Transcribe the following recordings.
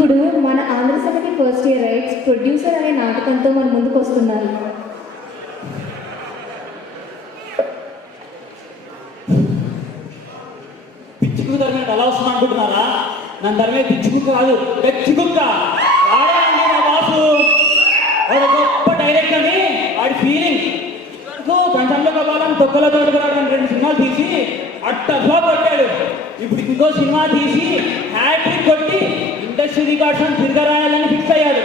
ఇప్పుడు మన ఆంధ్ర సమితి ఫస్ట్ ఇయర్ రైట్స్ ప్రొడ్యూసర్ అనే నాటకంతో మన ముందుకు వస్తున్నారు. పిచ్చి కుక్క తరగతి ఎలా వస్తున్నా అనుకుంటున్నారా? నన్ను తరమే పిచ్చి కుక్క కాదు, గచ్చి కుక్క. వాడండి మా బాసు, వాడు గొప్ప డైరెక్టర్ అని వాడి ఫీలింగ్. కంచంలో కబాలం తొక్కలో తోడుకురావడం 2 సినిమాలు తీసి అట్టగా కొట్టాడు. ఇప్పుడు ఇంకో సినిమా తీసి హ్యాట్రిక్ కొట్టి ఇండస్ట్రీ రికార్డ్స్ అని తిరగరాయాలని ఫిక్స్ అయ్యాడు.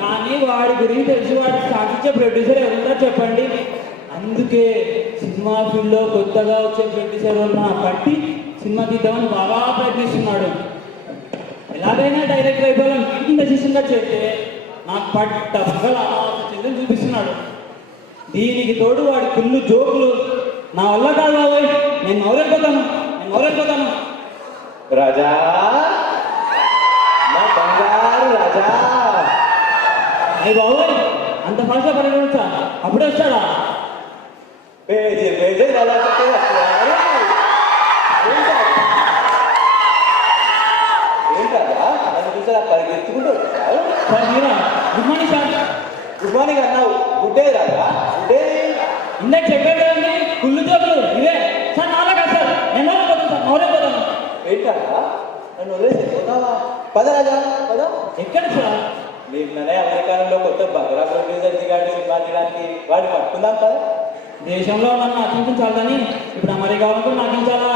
కానీ వాడి గురించి తెలిసి వాడికి సాధించే ప్రొడ్యూసర్ ఎవరుందో చెప్పండి. అందుకే సినిమా ఫీల్డ్లో కొత్తగా వచ్చే ప్రొడ్యూసర్ ఉన్న పట్టి సినిమా తీద్దామని బాగా ప్రయత్నిస్తున్నాడు. ఎలాగైనా డైరెక్టర్ అయిపోవాలని మీటింగ్ అసిస్టెంట్గా చేస్తే నాకు పట్టగా చెల్లెలు చూపిస్తున్నాడు. దీనికి తోడు వాడి కుళ్ళు జోకులు నా వల్ల కాదు బాబోయ్. నేను మొదలైపోతాను. రాజా, నా బంగారు రాజా. అయ్యి బాబోయ్, అంత ఫాస్ట్గా పరిగణించా? అప్పుడే వచ్చాడా? పేజీ అలా ఏంటా నన్ను చూసారా పరిగెత్తుకుంటూ వచ్చారు. సార్ మీరా? Good morning sir. Good morning అన్నావు, గుడ్డే రాజా, గుడ్డే. ఇందాక చెప్పాడు కదండి కుళ్ళు జోకులు ఇవే సార్. నాలా కాదు సార్, నేను మొదలైపోతాను. ఏంటా నన్ను వదిలేసి పోతావా? పద రాజా, పద. ఎక్కడ సార్? నిన్ననే అమెరికాలో కొత్త బగ్రా ప్రొడ్యూసర్ దిగాడు సినిమా తీయడానికి. వాడిని పట్టుకుందాం కదా. దేశంలో నన్ను నటించాలని ఇప్పుడు అమెరికాలో కూడా నటించాలా?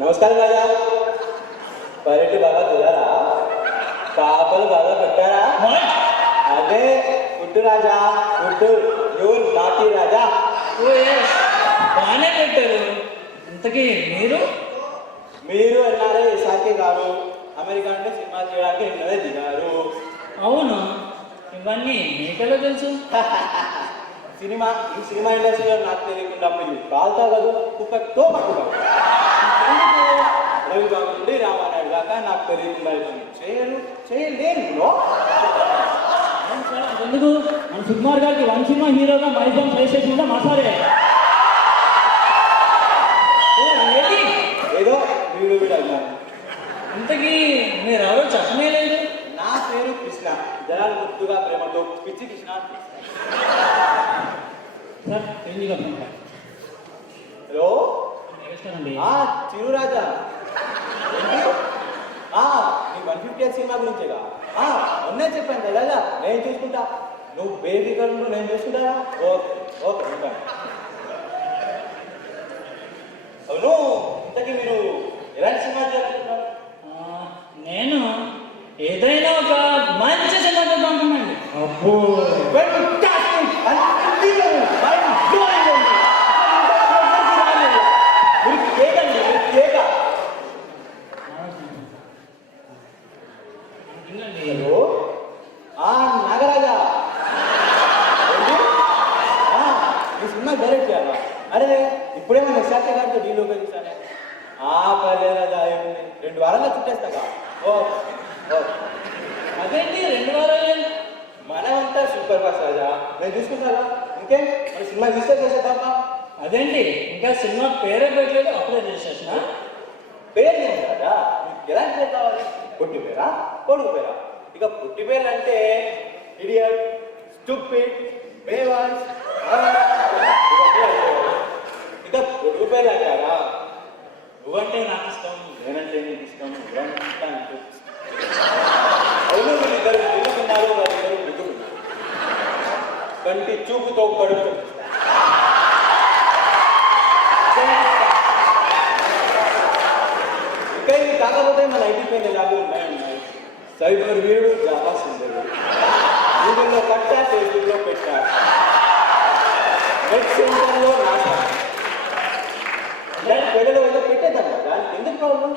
నమస్కారం రాజా. పర్యటన బాగా చూడారా? పాపలు బాగా పెట్టారా? అదే food Raja, food. You naughty రాజా. బాగానే పెట్టారు. ఇంతకీ మీరు అన్నారే ఇసాకే గారు అమెరికా నుండి సినిమా చేయడానికి నిన్ననే దిగారు. అవును, ఇవన్నీ మీకెలా తెలుసు? ఈ సినిమా ఇండస్ట్రీలో నాకు తెలియకుండా మీరు కాలుతా కదా కుక్కతో పట్టుకోవాలి. రవిబాబు నుండి రామానాయుడు దాకా నాకు తెలియకుండా చేయలేను. ఎందుకు మన సుకుమార్ గారికి 1 సినిమా హీరోగా మైజాం ప్లేస్టేషన్ కూడా మాట్లాడే ఏదో వీడు అన్నాను. ఇంతకీ మీరు ఎవరో చెప్పనే లేదు. నా పేరు కృష్ణ, జనాలు ముద్దుగా ప్రేమతో పిచ్చి కృష్ణ. సార్ తెలియదుగా. హలో, అండి చిరురాజా. నీ 150 సినిమా గురించేగా మొన్నే చెప్పాను కదా. నేను చూసుకుంటా, నువ్వు బేబీ గర్ల్ నేను చూసుకుంటా. ఓకే ఉంటాను. అవును, ఇంతకీ మీరు ఎలాంటి సినిమా చేయాలనుకుంటున్నారు? నేను ఏదైనా ఒక మంచి సినిమా అనుకుంటున్నాను. అబ్బో, నాగరాజా ఈ సినిమా డైరెక్ట్ చేయాలా? అరే ఇప్పుడేమో శాఖ గారితో డీల్ ఓపెన్ చేశానే. పర్లేదా, 2 వారాల్లో చుట్టేస్తాగా. అదేంటి 2 వారాలు? మనమంతా సూపర్ ఫాస్ట్ రాజా, నేను చూసుకుంటారా. ఇంకేం మన సినిమా రిజిస్టర్ చేసేద్దామా? అదేంటి ఇంకా సినిమా పేరే పెట్టలేదు, అప్పుడే రిజిస్ట్రేషన్? పేరు ఏం రాజా, మీకు ఎలాంటి పేరు కావాలి? పొట్టి పేరా, కొడుకు పేరా? ఇక పుట్టి పేర్లు అంటే ఇడియట్, స్టూపిడ్, బేవాన్స్. ఇక కొడుకు పేర్లు అంటారా? నువ్వంటే నాకు ఇష్టం, నేనంటే నీకు ఇష్టం, ఇదంతా నీకు ఇష్టం. అవును, వీళ్ళిద్దరు తెలుగున్నారు, వాళ్ళిద్దరు మిగులున్నారు. కంటి చూపుతో కడుపు. ఇంకా ఇవి కాకపోతే మన ఐటీ పైన ఎలాగో ఉన్నాయి. సైబర్ వీరుడు, జాబా సుందరుడు. గూగుల్లో కట్టా, ఫేస్బుక్లో పెట్టా, నెట్ సెంటర్లో నాటా. ఇలాంటి పేర్లలో ఏదో పెట్టేద్దాం కదా, ఎందుకు ప్రాబ్లం?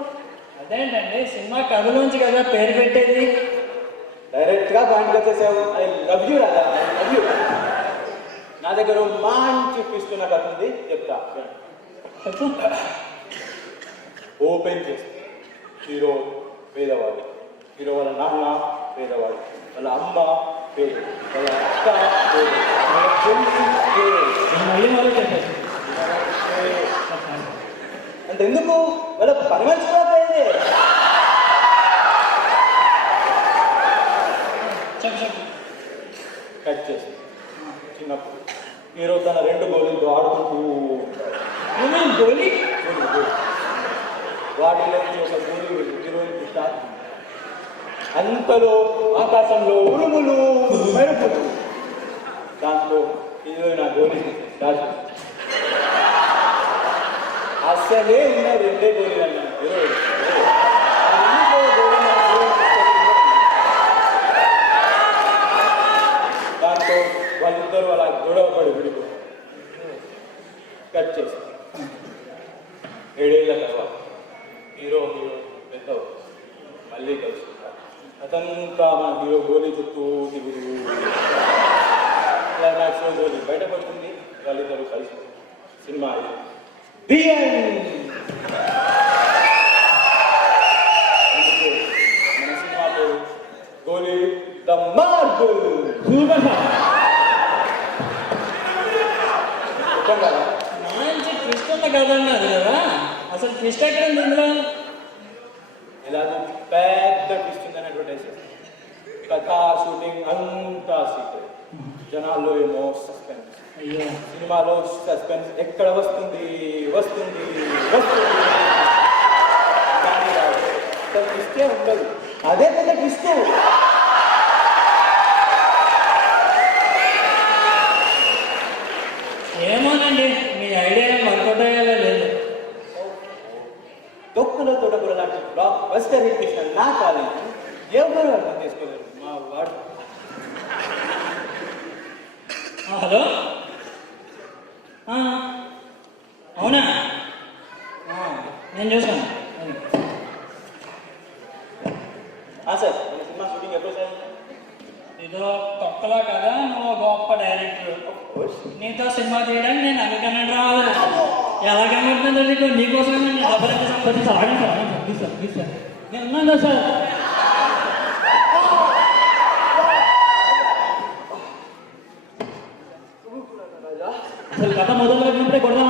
అదేంటండి సినిమా కథలోంచి కదా పేరు పెట్టేది. డైరెక్ట్గా పాయింట్కి వచ్చేసావు. I love you Raja, I love you. నా దగ్గర మంచి పిస్తున్న కథ ఉంది, చెప్తా. ఓపెన్ చేస్తా. హీరో పేదవాడు, హీరో వాళ్ళ నాన్న పేదవాడు, వాళ్ళ అమ్మ పేద, వాళ్ళ అక్క పేద, వాళ్ళ చెల్లి పేద. మళ్ళీ మొదలు చేశారు. అంటే ఎందుకు వాళ్ళ పని మంచి పోతే చెప్పు. కట్ చేసి చిన్నప్పుడు హీరో తన 2 గోళీలతో ఆడుకుంటూ గోలీ వాటిలో నుంచి ఒక గోళీ హీరోయిన్ స్టార్ట్. అంతలో ఆకాశంలో ఉరుములు మెరుపులు. దాంతో హీరోయిన్ ఆ గోళీ స్టార్ట్. అసలే ఉన్న 2 గోళీలు అన్నాను హీరోయిన్. దాంతో వాళ్ళిద్దరూ అలా గొడవపడి విడిపో కట్ చేసి 7 ఏళ్ల తర్వాత హీరో పెద్ద మళ్ళీ కలుసుకుంటారు. అదంతా మన హీరో గోలీ చుట్టూ తిరుగుతూ క్లైమాక్స్లో గోలీ బయటపడుతుంది. వాళ్ళిద్దరూ కలిసి సినిమా ది ఎండ్. అందుకే మన సినిమా పేరు గోలీ ద మార్బుల్. Super sir. చెప్పండి కదా మంచి ట్విస్ట్ ఉన్న కథ అన్నారు కదా, అసలు ట్విస్ట్ ఎక్కడ ఉంది ఇందులో? ఎలాగో పెద్ద ట్విస్ట్ ఉందని అడ్వర్టైజ్ చేస్తారు. కథ షూటింగ్ అంతా సీక్రెట్. జనాల్లో ఏమో సస్పెన్స్. అయ్యో, సినిమాలో సస్పెన్స్ ఎక్కడ వస్తుంది వస్తుంది వస్తుంది కానీ రాదు. అసలు ట్విస్టే ఉండదు. అదే పెద్ద ట్విస్ట్. ఏమోనండి, మీ ఐడియా వర్కౌట్ అయ్యేలా లేదు. తొక్కులో తోటకూర లాంటి బ్లాక్ బస్టర్ హిట్ చేసిన నా కాలేజీ ఎవరు అర్థం చేసుకోలేరు. మా వాడు హలో, అవునా? నేను చూసాను. సార్ మన సినిమా షూటింగ్ ఎప్పుడు సార్? ఇదో కొత్తలో కదా, నువ్వు గొప్ప డైరెక్టర్, నీతో సినిమా చేయడానికి నేను అందుకన్నా రావాలి. ఎలాగేమవుతుందో నీకోసం నేను డబ్బులు ఎంత సంపాదించి ఆడండి sir. Please sir, please sir, నేను ఉన్నాను సార్. అసలు కథ మొదలు పెట్టినప్పుడే కొడదాం